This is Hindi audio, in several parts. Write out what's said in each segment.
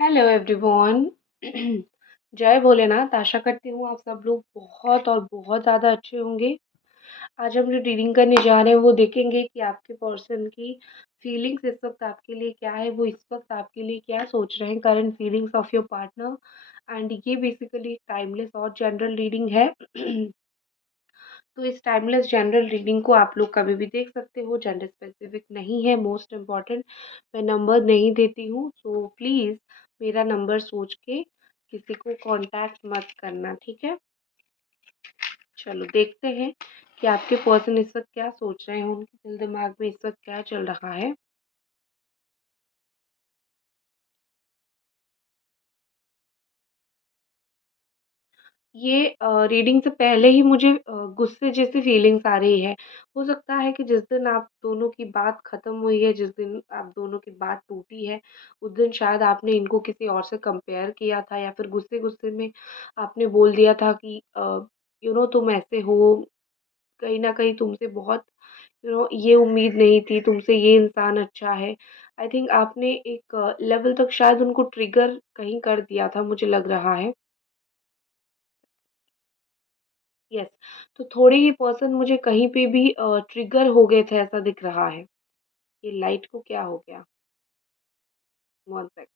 Hello everyone. जय भोलेनाथ। आशा करती हूँ आप सब लोग बहुत और बहुत ज़्यादा अच्छे होंगे। आज हम जो रीडिंग करने जा रहे हैं वो देखेंगे कि आपके पर्सन की फीलिंग्स इस वक्त आपके लिए क्या है, वो इस वक्त आपके लिए क्या सोच रहे हैं, current feelings of your partner. And ये बेसिकली टाइमलेस और जनरल रीडिंग है। तो इस टाइमलेस जनरल रीडिंग को आप लोग कभी भी देख सकते हो, जेंडर स्पेसिफिक नहीं है। मोस्ट इम्पॉर्टेंट, मैं नंबर नहीं देती हूँ, सो प्लीज़ मेरा नंबर सोच के किसी को कांटेक्ट मत करना, ठीक है। चलो देखते हैं कि आपके पर्सन इस वक्त क्या सोच रहे हैं, उनके दिल दिमाग में इस वक्त क्या चल रहा है। ये रीडिंग से पहले ही मुझे गुस्से जैसी फीलिंग्स आ रही है। हो सकता है कि जिस दिन आप दोनों की बात ख़त्म हुई है, जिस दिन आप दोनों की बात टूटी है, उस दिन शायद आपने इनको किसी और से कंपेयर किया था, या फिर गुस्से-गुस्से में आपने बोल दिया था कि तुम ऐसे हो, कहीं न कहीं तुमसे बहुत ये उम्मीद नहीं थी, तुमसे ये इंसान अच्छा है। आई थिंक आपने एक लेवल तक शायद उनको ट्रिगर कहीं कर दिया था, मुझे लग रहा है। यस। तो थोड़े ही पर्सन मुझे कहीं पे भी ट्रिगर हो गए थे, ऐसा दिख रहा है। ये लाइट को क्या हो गया? 1 सेकंड।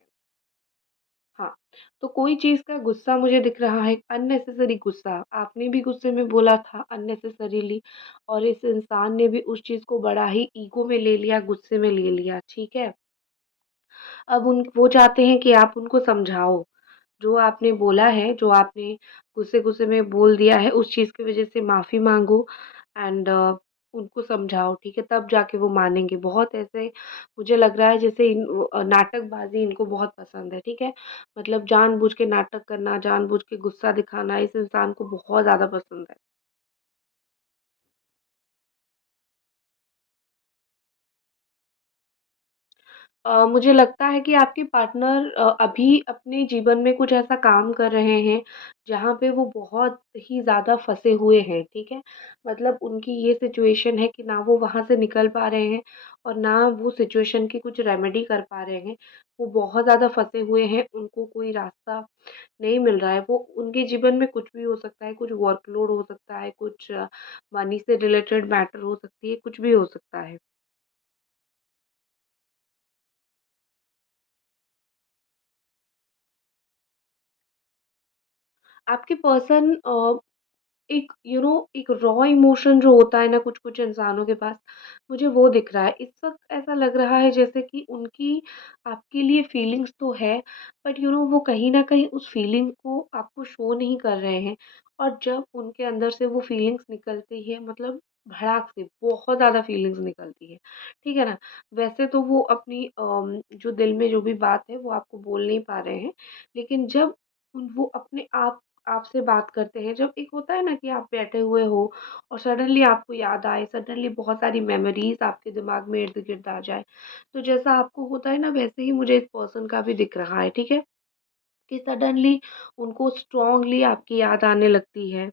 हाँ, तो कोई चीज़ का गुस्सा मुझे दिख रहा है, अननेसेसरी गुस्सा। आपने भी गुस्से में बोला था अननेसेसरीली, और इस इंसान ने भी उस चीज़ को बड़ा ही ईगो में ले लिया, गुस्से में ले लिया, ठीक है? अब उन वो चाहते हैं कि आप उनको समझाओ। जो आपने बोला है, जो आपने गुस्से-गुस्से में बोल दिया है, उस चीज़ की वज़ह से माफ़ी माँगो। एंड उनको समझाओ, ठीक है? तब जाके वो मानेंगे। बहुत ऐसे मुझे लग रहा है जैसे नाटकबाज़ी इनको बहुत पसंद है, ठीक है? मतलब जानबूझ के नाटक करना, जानबूझ के गुस्सा दिखाना, इस इंसान को बहुत ज़्यादा पसंद है। मुझे लगता है कि आपके पार्टनर अभी अपने जीवन में कुछ ऐसा काम कर रहे हैं, जहाँ पे वो बहुत ही ज़्यादा फँसे हुए हैं, ठीक है? मतलब उनकी ये सिचुएशन है कि ना वो वहाँ से निकल पा रहे हैं, और ना वो सिचुएशन की कुछ रेमेडी कर पा रहे हैं। वो बहुत ज़्यादा फँसे हुए हैं, उनको कोई रास्ता नहीं मिल रहा है। वो उनके जीवन में कुछ भी हो सकता है, कुछ वर्कलोड हो सकता है, कुछ मनी से रिलेटेड मैटर हो सकती है, कुछ भी हो सकता है। आपके पर्सन एक एक रॉ इमोशन जो होता है ना कुछ-कुछ इंसानों के पास, मुझे वो दिख रहा है। इस वक़्त ऐसा लग रहा है जैसे कि उनकी आपके लिए फीलिंग्स तो है, बट वो कहीं न कहीं उस फीलिंग को आपको शो नहीं कर रहे हैं। और जब उनके अंदर से वो फीलिंग्स निकलती है, मतलब भड़ाक से बहुत ज़्यादा फीलिंग्स निकलती है, ठीक है ना? वैसे तो वो अपनी जो दिल में जो भी बात है वो आपको बोल नहीं पा रहे हैं, लेकिन जब वो अपने आप आपसे बात करते हैं, जब एक होता है ना कि आप बैठे हुए हो और सडनली आपको याद आए, सडनली बहुत सारी मेमोरीज़ आपके दिमाग में इर्द-गिर्द आ जाए, तो जैसा आपको होता है ना वैसे ही मुझे इस पर्सन का भी दिख रहा है, ठीक है? कि सडनली उनको स्ट्रॉन्गली आपकी याद आने लगती है।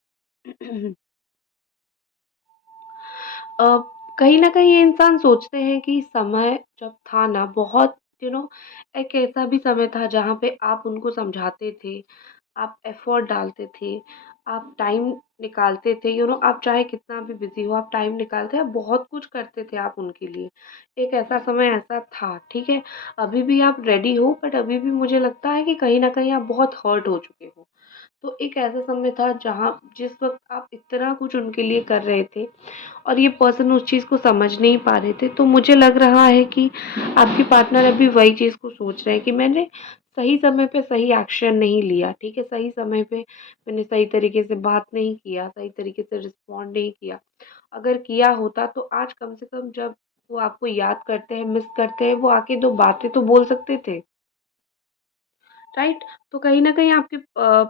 अ, कहीं न कहीं ये इंसान सोचते हैं कि समय जब था ना बहुत यू नो एक ऐसा भी समय था जहाँ पे आप उनको समझाते थे, आप एफ़र्ट डालते थे, आप टाइम निकालते थे, आप चाहे कितना भी बिज़ी हो, आप टाइम निकालते, आप बहुत कुछ करते थे आप उनके लिए। एक ऐसा समय ऐसा था, ठीक है? अभी भी आप रेडी हो, बट अभी भी मुझे लगता है कि कहीं न कहीं आप बहुत हर्ट हो चुके हो। तो एक ऐसा समय था जहाँ जिस वक़्त आप इतना कुछ उनके लिए कर रहे थे, और ये पर्सन उस चीज़ को समझ नहीं पा रहे थे। तो मुझे लग रहा है कि आपके पार्टनर अभी वही चीज़ को सोच रहे हैं कि मैंने सही समय पे सही एक्शन नहीं लिया, ठीक है? सही समय पे मैंने सही तरीके से बात नहीं किया, सही तरीके से रिस्पॉन्ड नहीं किया। अगर किया होता तो आज कम से कम जब वो आपको याद करते हैं, मिस करते हैं, वो आके 2 बातें तो बोल सकते थे। राइट? तो कहीं न कहीं आपके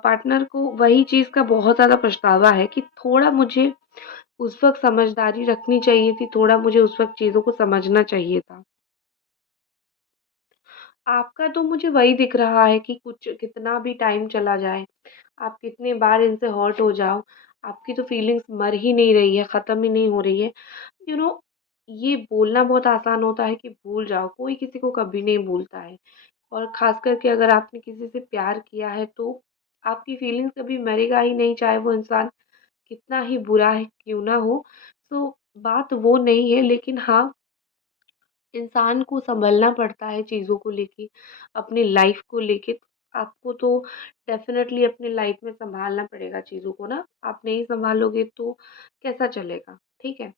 पार्टनर को वही चीज़ का बहुत ज़्यादा पछतावा है कि थोड़ा मुझे उस वक़्त समझदारी रखनी चाहिए थी, थोड़ा मुझे उस वक़्त चीज़ों को समझना चाहिए था। आपका तो मुझे वही दिख रहा है कि कुछ कितना भी टाइम चला जाए, आप कितनी बार इनसे हर्ट हो जाओ, आपकी तो फीलिंग्स मर ही नहीं रही है, ख़त्म ही नहीं हो रही है। यू नो ये बोलना बहुत आसान होता है कि भूल जाओ, कोई किसी को कभी नहीं भूलता है। और ख़ास करके अगर आपने किसी से प्यार किया है तो आपकी फीलिंग्स कभी मरेगा ही नहीं, चाहे वो इंसान कितना ही बुरा है क्यों ना हो। तो बात वो नहीं है, लेकिन हाँ, इंसान को सँभलना पड़ता है चीज़ों को लेके, अपनी लाइफ़ को लेके। तो आपको तो डेफ़िनेटली अपनी लाइफ़ में सँभालना पड़ेगा चीज़ों को ना, आप नहीं सँभालोगे तो कैसा चलेगा, ठीक है?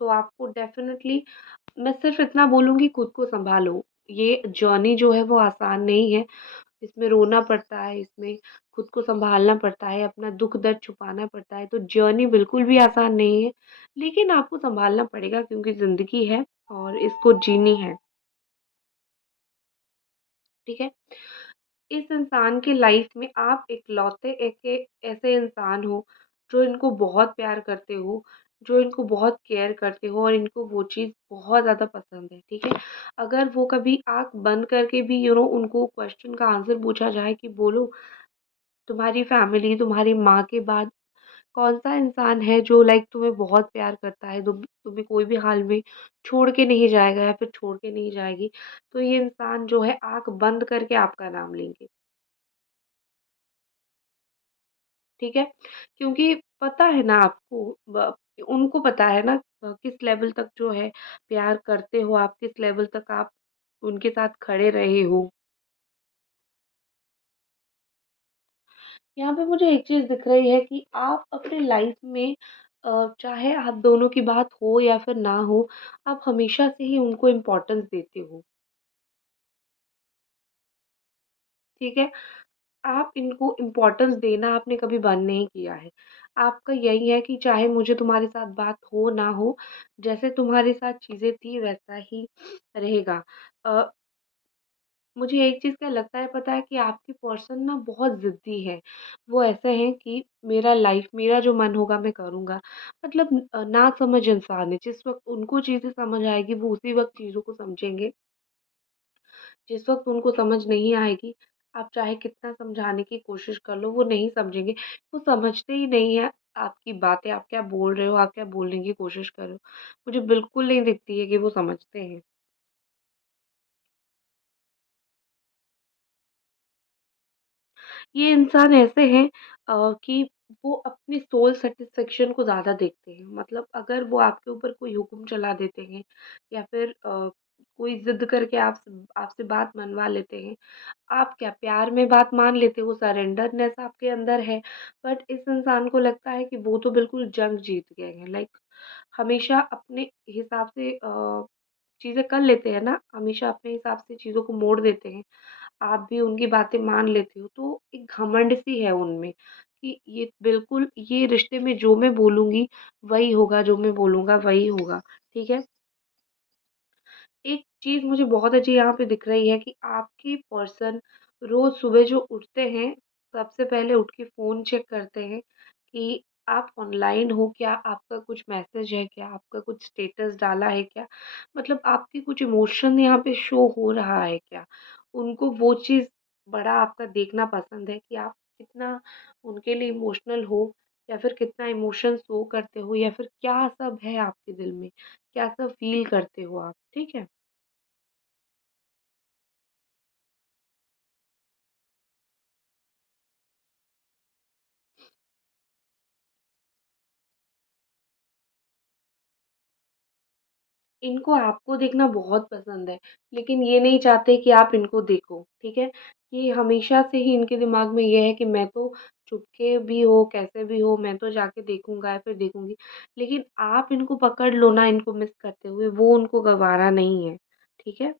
तो आपको डेफ़िनेटली, मैं सिर्फ़ इतना बोलूँगी, खुद को सँभालो। ये जर्नी जो है वो आसान नहीं है, इसमें रोना पड़ता है, इसमें खुद को सँभालना पड़ता है, अपना दुःख-दर्द छुपाना पड़ता है, तो जर्नी बिल्कुल भी आसान नहीं है, लेकिन आपको सँभालना पड़ेगा क्योंकि ज़िंदगी है और इसको जीनी है, ठीक है? इस इंसान की लाइफ़ में आप इकलौते एक ऐसे इंसान हो, जो इनको बहुत प्यार करते हो, जो इनको बहुत केयर करते हो और इनको वो चीज़ बहुत ज़्यादा पसंद है, ठीक है? अगर वो कभी आँख बंद करके भी उनको क्वेश्चन का आंसर पूछा जाए कि बोलो, तुम्हारी फैमिली, तुम्हारी माँ के बाद कौन-सा इंसान है जो लाइक तुम्हें बहुत प्यार करता है, तुम्हें कोई भी हाल में छोड़ के नहीं जाएगा या फिर छोड़ के नहीं जाएगी, तो ये इंसान जो है आँख बंद करके आपका नाम लेंगे, ठीक है? क्योंकि पता है ना आपको, ब उनको पता है ना किस लेवल तक जो है प्यार करते हो आप, किस लेवल तक आप उनके साथ खड़े रहे हो। यहाँ पे मुझे एक चीज़ दिख रही है कि आप अपनी लाइफ में चाहे आप दोनों की बात हो या फिर ना हो, आप हमेशा से ही उनको इम्पोर्टेंस देते हो, ठीक है? आप इनको इम्पोर्टेंस देना आपने कभी बंद नहीं किया है। आपका यही है कि चाहे मुझे तुम्हारे साथ बात हो ना हो, जैसे तुम्हारे साथ चीज़ें थी वैसा ही रहेगा। अ, मुझे एक चीज़ का लगता है, पता है, कि आपके पर्सन ना बहुत ज़िद्दी हैं। वो ऐसे हैं कि मेरा जो मन होगा मैं करूँगा। मतलब नासमझ इंसान है, जिस वक़्त उनको चीज़ें समझ आएगी वो उसी वक़्त चीज़ों को समझेंगे। जिस वक़्त उनको समझ नहीं आएगी, आप चाहे कितना समझाने की कोशिश कर लो, वो नहीं समझेंगे। वो समझते ही नहीं हैं आपकी बातें, आप क्या बोल रहे हो, आप क्या बोलने की कोशिश कर रहे हो। मुझे बिल्कुल नहीं दिखती है कि वो समझते हैं। ये इंसान ऐसे हैं कि वो अपनी सोल सैटिस्फैक्शन को ज़्यादा देखते हैं। मतलब अगर वो आपके ऊपर कोई हुक्म चला देते हैं या फिर कोई ज़िद करके आपसे बात मनवा लेते हैं, आप क्या प्यार में बात मान लेते हो, सरेंडरनेस आपके अंदर है, बट इस इंसान को लगता है कि वो तो बिल्कुल जंग जीत गए हैं। लाइक हमेशा अपने हिसाब से चीज़ें कर लेते हैं ना, हमेशा अपने हिसाब से चीज़ों को मोड़ देते हैं। आप भी उनकी बातें मान लेते हो, तो एक घमंड सी है उनमें कि ये बिल्कुल, ये रिश्ते में जो मैं बोलूँगी वही होगा, जो मैं बोलूँगा वही होगा, ठीक है? एक चीज़ मुझे बहुत अच्छी यहाँ पे दिख रही है कि आपके पर्सन रोज़ सुबह जो उठते हैं, सबसे पहले उठ के फ़ोन चेक करते हैं कि आप ऑनलाइन हो क्या? आपका कुछ मैसेज है क्या? आपका कुछ स्टेटस डाला है क्या? मतलब आपके कुछ इमोशन यहाँ पे शो हो रहा है क्या? उनको वो चीज़ बड़ा आपका देखना पसंद है कि आप कितना उनके लिए इमोशनल हो या फिर कितना इमोशन शो करते हो या फिर क्या सब है आपके दिल में? क्या सब फ़ील करते हो आप? ठीक है? इनको आपको देखना बहुत पसंद है, लेकिन ये नहीं चाहते कि आप इनको देखो, ठीक है? ये हमेशा से ही इनके दिमाग में ये है कि मैं तो चुपके भी हो, कैसे भी हो, मैं तो जाके देखूँगा या फिर देखूँगी। लेकिन आप इनको पकड़ लो ना इनको मिस करते हुए, वो उनको गँवारा नहीं है, ठीक है?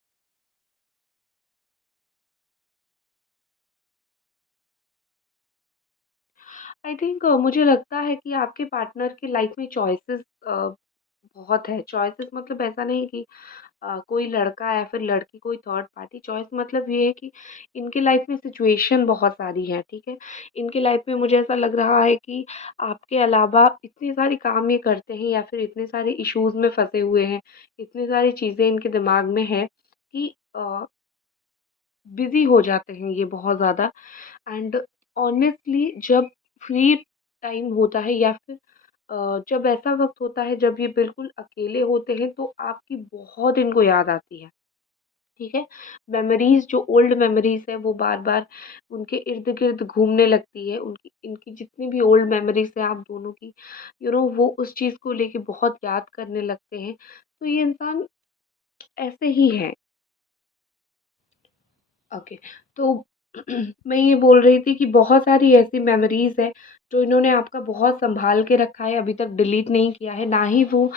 आई थिंक मुझे लगता है कि आपके पार्टनर की लाइफ़ में चॉइसेस बहुत है। चॉइसेस मतलब ऐसा नहीं कि कोई लड़का या फिर लड़की, कोई थर्ड पार्टी। चॉइस मतलब ये है कि इनकी लाइफ में सिचुएशन बहुत सारी हैं, ठीक है? इनकी लाइफ में मुझे ऐसा लग रहा है कि आपके अलावा इतनी सारी काम ये करते हैं या फिर इतने सारे इश्यूज़ में फँसे हुए हैं, इतनी सारी चीज़ें इनके दिमाग में हैं कि बिज़ी हो जाते हैं ये बहुत ज़्यादा। एंड ऑनेस्टली जब फ्री टाइम होता है या फिर जब ऐसा वक़्त होता है जब ये बिल्कुल अकेले होते हैं तो आपकी बहुत इनको याद आती है, ठीक है? मेमोरीज़ जो ओल्ड मेमोरीज़ है वो बार-बार उनके इर्द-गिर्द घूमने लगती है। उनकी इनकी जितनी भी ओल्ड मेमोरीज़ है आप दोनों की, वो उस चीज़ को लेके बहुत याद करने लगते हैं। तो ये इंसान ऐसे ही है। ओके, तो मैं ये बोल रही थी कि बहुत सारी ऐसी मेमोरीज़ हैं, जो इन्होंने आपका बहुत सँभाल के रखा है, अभी तक डिलीट नहीं किया है, ना ही वो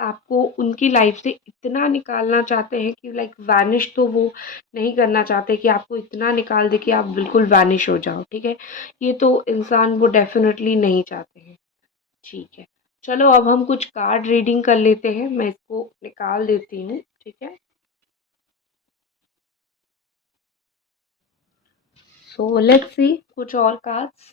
आपको उनकी लाइफ़ से इतना निकालना चाहते हैं कि लाइक वैनिश तो वो नहीं करना चाहते कि आपको इतना निकाल दें कि आप बिल्कुल वैनिश हो जाओ, ठीक है? ये तो इंसान वो डेफ़िनेटली नहीं चाहते हैं। ठीक है, चलो अब हम कुछ कार्ड रीडिंग कर लेते हैं, मैं इसको निकाल देती हूँ, ठीक है? सो लेट्स सी कुछ और cards.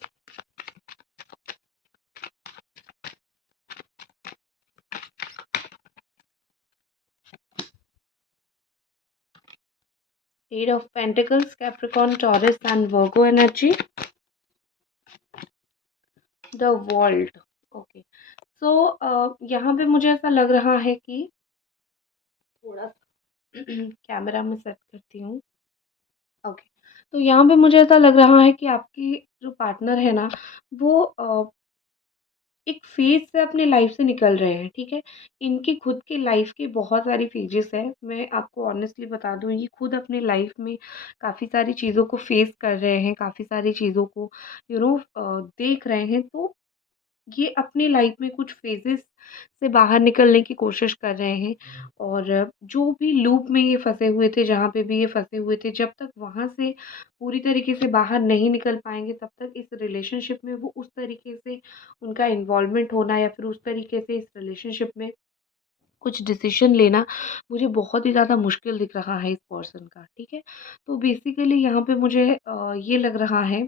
Eight of Pentacles, Capricorn, Taurus and Virgo energy. The World. Okay, so यहाँ पे मुझे ऐसा लग रहा है कि थोड़ा कैमरा में सेट करती हूँ। ओके, तो यहाँ पे मुझे ऐसा लग रहा है कि आपकी जो पार्टनर है ना, वो एक फ़ेज़ से अपनी लाइफ़ से निकल रहे हैं, ठीक है? इनकी खुद की लाइफ़ की बहुत सारी फ़ेजेस हैं। मैं आपको ऑनेस्टली बता दूँ, ये खुद अपनी लाइफ़ में काफ़ी सारी चीज़ों को फ़ेस कर रहे हैं, काफ़ी सारी चीज़ों को देख रहे हैं। तो ये अपनी लाइफ में कुछ फ़ेज़ेस से बाहर निकलने की कोशिश कर रहे हैं और जो भी लूप में ये फँसे हुए थे, जहाँ पे भी ये फँसे हुए थे, जब तक वहाँ से पूरी तरीके से बाहर नहीं निकल पाएँगे, तब तक इस रिलेशनशिप में वो उस तरीके से उनका इन्वॉल्वमेंट होना या फिर उस तरीके से इस रिलेशनशिप में कुछ डिसीज़न लेना मुझे बहुत ही ज़्यादा मुश्किल दिख रहा है इस पर्सन का, ठीक है? तो बेसिकली यहाँ पे मुझे ये लग रहा है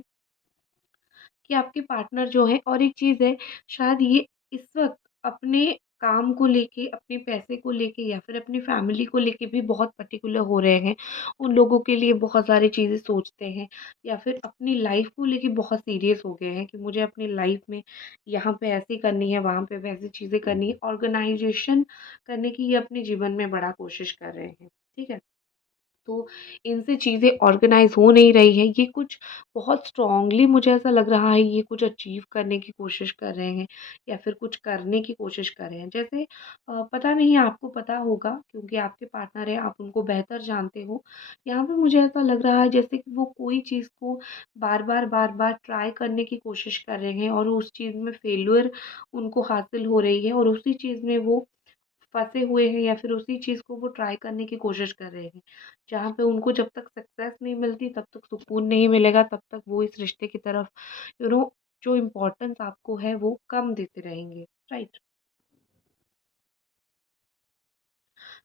कि आपके पार्टनर जो हैं, और एक चीज़ है, शायद ये इस वक़्त अपने काम को लेके, अपने पैसे को लेके या फिर अपनी फैमिली को लेके भी बहुत पर्टिकुलर हो रहे हैं। उन लोगों के लिए बहुत सारी चीज़ें सोचते हैं या फिर अपनी लाइफ़ को लेके बहुत सीरियस हो गए हैं कि मुझे अपनी लाइफ़ में यहाँ पे ऐसी करनी है, वहाँ पे वैसी चीज़ें करनी है। ऑर्गनाइज़ेशन करने की ये अपने जीवन में बड़ा कोशिश कर रहे हैं। ठीक है? तो इनसे चीज़ें ऑर्गेनाइज़ हो नहीं रही हैं। ये कुछ बहुत स्ट्रॉन्गली, मुझे ऐसा लग रहा है, ये कुछ अचीव करने की कोशिश कर रहे हैं या फिर कुछ करने की कोशिश कर रहे हैं। जैसे पता नहीं, आपको पता होगा क्योंकि आपके पार्टनर हैं, आप उनको बेहतर जानते हो। यहाँ पे मुझे ऐसा लग रहा है जैसे कि वो कोई चीज़ को बार-बार, बार-बार ट्राई करने की कोशिश कर रहे हैं और उस चीज़ में फेल्योर उनको हासिल हो रही है और उसी चीज़ में वो फँसे हुए हैं या फिर उसी चीज़ को वो ट्राई करने की कोशिश कर रहे हैं। जहाँ पे उनको जब तक सक्सेस नहीं मिलती, तब तक सुकून नहीं मिलेगा, तब तक वो इस रिश्ते की तरफ यू नो जो इम्पोर्टेंस आपको है वो कम देते रहेंगे, राइट?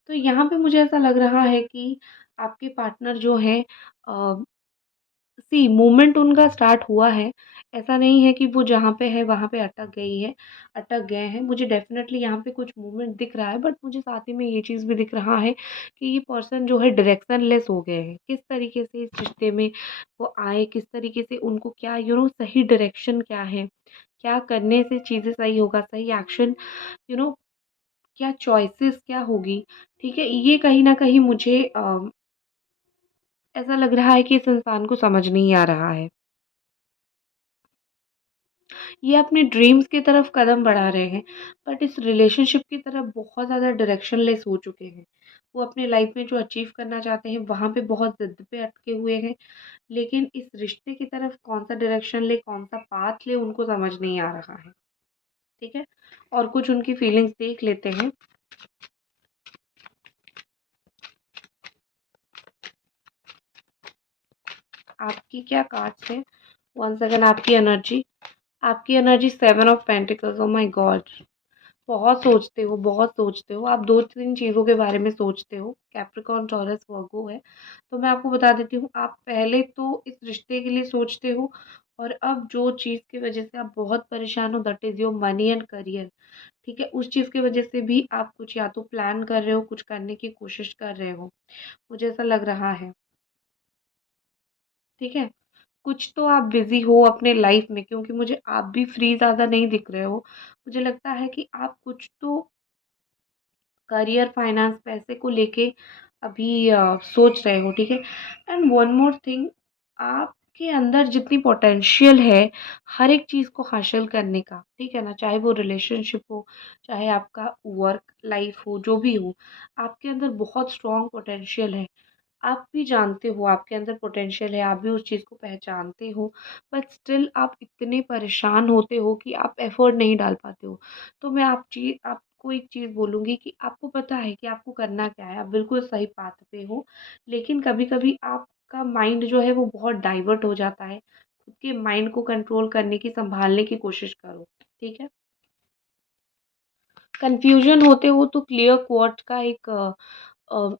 तो यहाँ पे मुझे ऐसा लग रहा है कि आपके पार्टनर जो हैं, अ, मूवमेंट उनका स्टार्ट हुआ है। ऐसा नहीं है कि वो जहाँ पे है वहाँ पे अटक गए हैं। मुझे डेफ़िनेटली यहाँ पे कुछ मूवमेंट दिख रहा है, बट मुझे साथ ही में ये चीज़ भी दिख रहा है कि ये पर्सन जो है डायरेक्शनलेस हो गए हैं। किस तरीके से इस रिश्ते में वो आए, किस तरीके से उनको क्या सही डायरेक्शन क्या है? क्या करने से चीज़ें सही होगा, सही एक्शन, यू नो क्या चॉइसेस क्या होगी, ठीक है? ये कहीं न कहीं मुझे ऐसा लग रहा है कि इस इंसान को समझ नहीं आ रहा है। ये अपने ड्रीम्स की तरफ कदम बढ़ा रहे हैं, बट इस रिलेशनशिप की तरफ बहुत ज़्यादा डायरेक्शनलेस हो चुके हैं। वो अपने लाइफ में जो अचीव करना चाहते हैं वहाँ पे बहुत ज़िद पे अटके हुए हैं, लेकिन इस रिश्ते की तरफ कौन-सा डायरेक्शन लें, कौन-सा पाथ लें, उनको समझ नहीं आ रहा है। ठीक है? और कुछ उनकी फीलिंग्स देख लेते हैं। आपकी क्या कार्ड्स हैं? वन सेकंड, आपकी energy 7 of pentacles, oh my God! बहुत सोचते हो। आप 2-3 चीज़ों के बारे में सोचते हो। कैप्रिकॉर्न, टॉरस, वर्गो है। तो मैं आपको बता देती हूँ, आप पहले तो इस रिश्ते के लिए सोचते हो और अब जो चीज़ की वज़ह से आप बहुत परेशान हो, that is your money and career. ठीक है? उस चीज़ की वज़ह से भी आप कुछ या तो प्लान कर रहे हो, कुछ करने की कोशिश कर रहे हो। मुझे ऐसा लग रहा है। ठीक है? कुछ तो आप बिज़ी हो अपने लाइफ़ में, क्योंकि मुझे आप भी फ्री ज़्यादा नहीं दिख रहे हो। मुझे लगता है कि आप कुछ तो करियर, फाइनेंस, पैसे को लेके अभी सोच रहे हो, ठीक है। एंड वन मोर थिंग, आपके अंदर जितनी पोटेंशियल है हर एक चीज़ को हासिल करने का, ठीक है ना, चाहे वो रिलेशनशिप हो, चाहे आपका वर्क लाइफ हो, जो भी हो, आपके अंदर बहुत स्ट्रॉन्ग पोटेंशियल है। आप भी जानते हो आपके अंदर पोटेंशियल है, आप भी उस चीज़ को पहचानते हो, बट स्टिल आप इतने परेशान होते हो कि आप एफर्ट नहीं डाल पाते हो। तो मैं आपको एक चीज़ बोलूँगी कि आपको पता है कि आपको करना क्या है, आप बिल्कुल सही पाथ पे हो, लेकिन कभी-कभी आपका माइंड जो है वो बहुत डाइवर्ट हो जाता है। खुद के माइंड को कंट्रोल करने की, सँभालने की कोशिश करो, ठीक है? कन्फ्यूज़न होते हो तो क्लियर क्वार्ट्ज का एक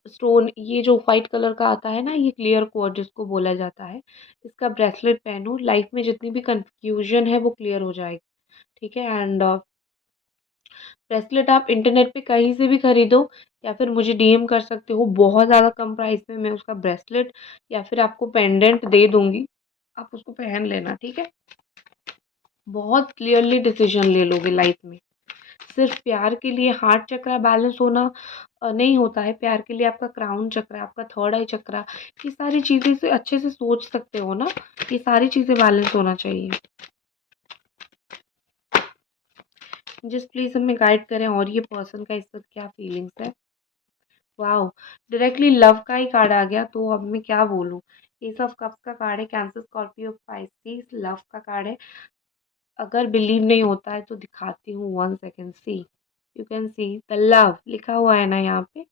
स्टोन, ये जो व्हाइट कलर का आता है ना, ये क्लियर क्वार्ट्ज जिसको बोला जाता है, इसका ब्रेसलेट पहनो, लाइफ में जितनी भी कन्फ्यूज़न है वो क्लियर हो जाएगी, ठीक है। एंड ब्रेसलेट आप इंटरनेट पे कहीं से भी खरीदो या फिर मुझे डीएम कर सकते हो, बहुत ज़्यादा कम प्राइस में मैं उसका ब्रेसलेट या फिर आपको पेंडेंट दे दूँगी, आप उसको पहन लेना, ठीक है। बहुत क्लियरली डिसीजन ले लोगे लाइफ में। सिर्फ प्यार के लिए हार्ट चक्रा बैलेंस होना नहीं होता है, प्यार के लिए आपका क्राउन चक्रा, आपका थर्ड आई चक्रा, ये सारी चीज़ें से अच्छे से सोच सकते हो ना, ये सारी चीज़ें बैलेंस होना चाहिए। जस्ट प्लीज़ हमें गाइड करें, और ये पर्सन का इस वक्त क्या फीलिंग्स है। वाओ, डायरेक्टली लव का ही कार्ड आ गया, तो अब मैं क्या बोलूँ। एस ऑफ कप्स का कार्ड है, कैंसर स्कॉर्पियो पाइसेस, लव का कार्ड है। अगर बिलीव नहीं होता है तो दिखाती हूँ, one second, see, you can see the love लिखा हुआ है ना यहाँ पे।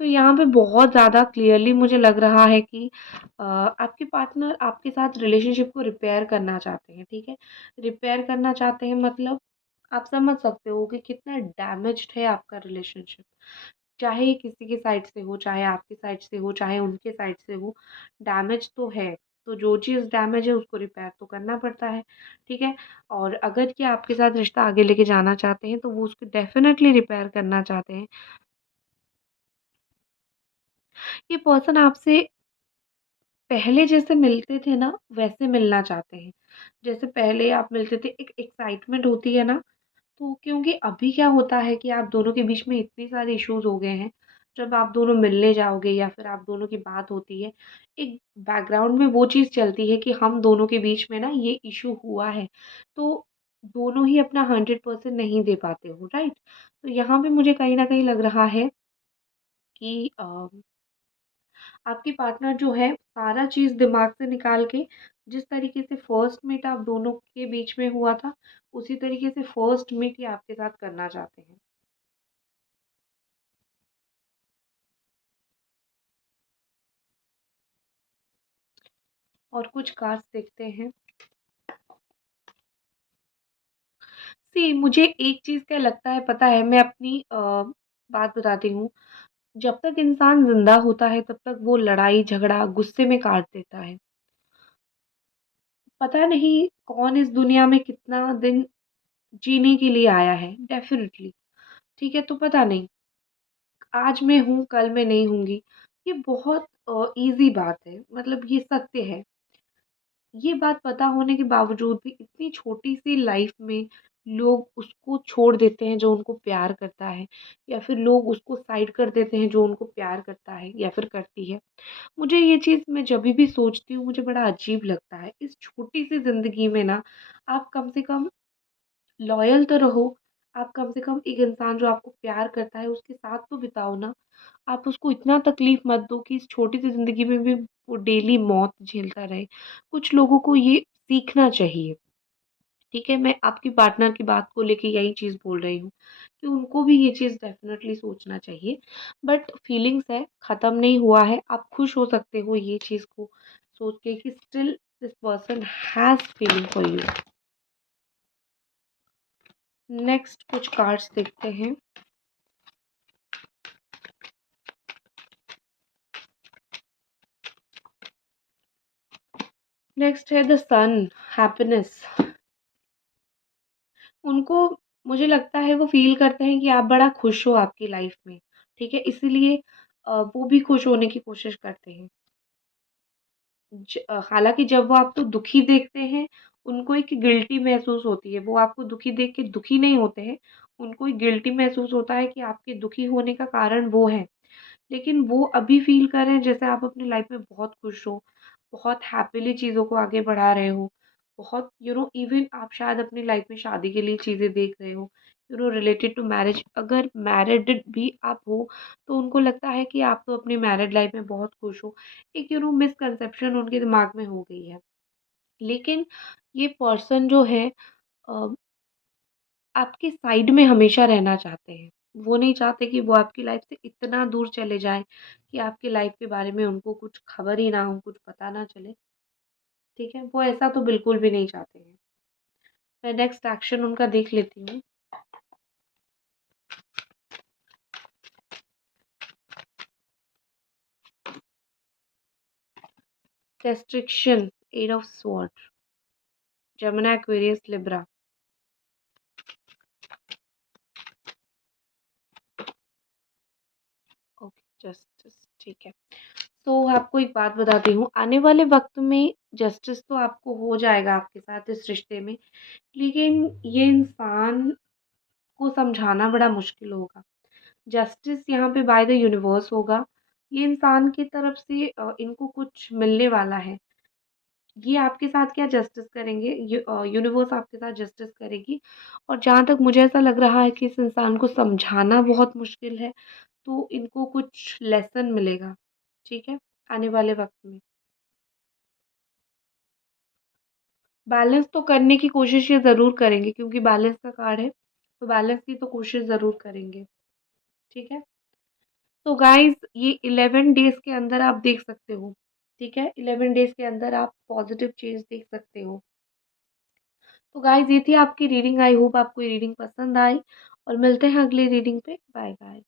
तो यहाँ पे बहुत ज़्यादा क्लियरली मुझे लग रहा है कि आपके पार्टनर आपके साथ रिलेशनशिप को रिपेयर करना चाहते हैं, ठीक है। रिपेयर करना चाहते हैं मतलब आप समझ सकते हो कि कितना डैमेज्ड है आपका रिलेशनशिप, चाहे किसी की साइड से हो, चाहे आपकी साइड से हो, चाहे उनके साइड से हो, डैमेज तो है। तो जो चीज़ डैमेज है उसको रिपेयर तो करना पड़ता है, ठीक है। और अगर कि आपके साथ रिश्ता आगे लेके जाना चाहते हैं तो वो उसको डेफिनेटली रिपेयर करना चाहते हैं। ये पर्सन आपसे पहले जैसे मिलते थे ना, वैसे मिलना चाहते हैं। जैसे पहले आप मिलते थे, एक एक्साइटमेंट होती है ना, तो क्योंकि अभी क्या होता है कि आप दोनों के बीच में इतने सारे इश्यूज़ हो गए हैं, जब आप दोनों मिलने जाओगे या फिर आप दोनों की बात होती है, एक बैकग्राउंड में वो चीज़ चलती है कि हम दोनों के बीच में ना ये इश्यू हुआ है, तो दोनों ही अपना 100% नहीं दे पाते हो, राइट? तो यहाँ पे मुझे कहीं न कहीं लग रहा है कि आपकी पार्टनर जो है सारा चीज़ दिमाग से निकाल के, जिस तरीके से फर्स्ट मीट आप दोनों के बीच में हुआ था, उसी तरीके से फर्स्ट मीट ये आपके साथ करना चाहते हैं। और कुछ कार्ड्स देखते हैं। सी, मुझे एक चीज़ क्या लगता है पता है, मैं अपनी बात बताती हूँ। जब तक इंसान ज़िंदा होता है तब तक वो लड़ाई झगड़ा गुस्से में काट देता है। पता नहीं कौन इस दुनिया में कितना दिन जीने के लिए आया है, डेफ़िनिटली, ठीक है? तो पता नहीं, आज मैं हूँ, कल मैं नहीं होंगी। ये बहुत ईज़ी बात है, मतलब ये सत्य है। ये बात पता होने के बावजूद भी इतनी छोटी-सी लाइफ़ में लोग उसको छोड़ देते हैं जो उनको प्यार करता है, या फिर लोग उसको साइड कर देते हैं जो उनको प्यार करता है या फिर करती है। मुझे ये चीज़, मैं जभी भी सोचती हूँ मुझे बड़ा अजीब लगता है। इस छोटी-सी ज़िंदगी में ना आप कम से कम लॉयल तो रहो, आप कम से कम एक इंसान जो आपको प्यार करता है उसके साथ तो बिताओ ना। आप उसको इतना तकलीफ़ मत दो कि इस छोटी-सी ज़िंदगी में भी वो डेली मौत झेलता रहे। कुछ लोगों को ये सीखना चाहिए, ठीक है? मैं आपकी पार्टनर की बात को लेके यही चीज़ बोल रही हूँ कि उनको भी ये चीज़ डेफ़िनेटली सोचना चाहिए। बट फीलिंग्स है, ख़त्म नहीं हुआ है। आप खुश हो सकते हो ये चीज़ को सोच के कि still this person has feeling for you. Next कुछ कार्ड्स देखते हैं। नेक्स्ट है द सन, हैप्पीनेस। उनको, मुझे लगता है वो फ़ील करते हैं कि आप बड़ा खुश हो आपकी लाइफ़ में, ठीक है? इसीलिए वो भी खुश होने की कोशिश करते हैं। हालाँकि जब वो आपको दुखी देखते हैं, उनको एक गिल्टी महसूस होती है। वो आपको दुखी देख के दुखी नहीं होते हैं, उनको ही गिल्टी महसूस होता है कि आपके दुखी होने का कारण वो है। लेकिन वो अभी फ़ील कर रहे हैं जैसे आप अपनी लाइफ़ में बहुत खुश हो, बहुत हैपीली चीज़ों को आगे बढ़ा रहे हो, बहुत इवन आप शायद अपनी लाइफ़ में शादी के लिए चीज़ें देख रहे हो, रिलेटेड टू मैरिज। अगर मैरिड भी आप हो, तो उनको लगता है कि आप तो अपनी मैरिड लाइफ़ में बहुत खुश हो। एक मिसकंसेप्शन उनके दिमाग में हो गई है। लेकिन ये पर्सन जो है अ, आपके साइड में हमेशा रहना चाहते हैं। वो नहीं चाहते कि वो आपकी लाइफ़ से इतना दूर चले जाएँ कि आपकी लाइफ़ के बारे में उनको कुछ खबर ही ना हो, कुछ पता ना चले, ठीक है? वो ऐसा तो बिल्कुल भी नहीं चाहते हैं। मैं नेक्स्ट एक्शन उनका देख लेती हूँ। Restriction, eight of sword, Gemini, Aquarius, Libra. Okay, justice, ठीक है। तो आपको एक बात बताती हूँ, आने वाले वक़्त में जस्टिस तो आपको हो जाएगा आपके साथ इस रिश्ते में, लेकिन ये इंसान को समझाना बड़ा मुश्किल होगा। जस्टिस यहाँ पे बाय द यूनिवर्स होगा। ये इंसान की तरफ से इनको कुछ मिलने वाला है। ये आपके साथ क्या जस्टिस करेंगे, यूनिवर्स आपके साथ जस्टिस करेगी। और जहाँ तक मुझे ऐसा लग रहा है कि इस इंसान को समझाना बहुत मुश्किल है, तो इनको कुछ लेसन मिलेगा, ठीक है? आने वाले वक़्त में। बैलेंस तो करने की कोशिश ये ज़रूर करेंगे क्योंकि बैलेंस का कार्ड है, तो बैलेंस की तो कोशिश ज़रूर करेंगे, ठीक है? तो गाइज़ ये 11 डेज़ के अंदर आप देख सकते हो, ठीक है? 11 डेज़ के अंदर आप पॉज़िटिव चेंज देख सकते हो। तो गाइज़ ये थी आपकी रीडिंग, आई होप आपको ये रीडिंग पसंद आई और मिलते हैं अगली रीडिंग पे। Bye guys.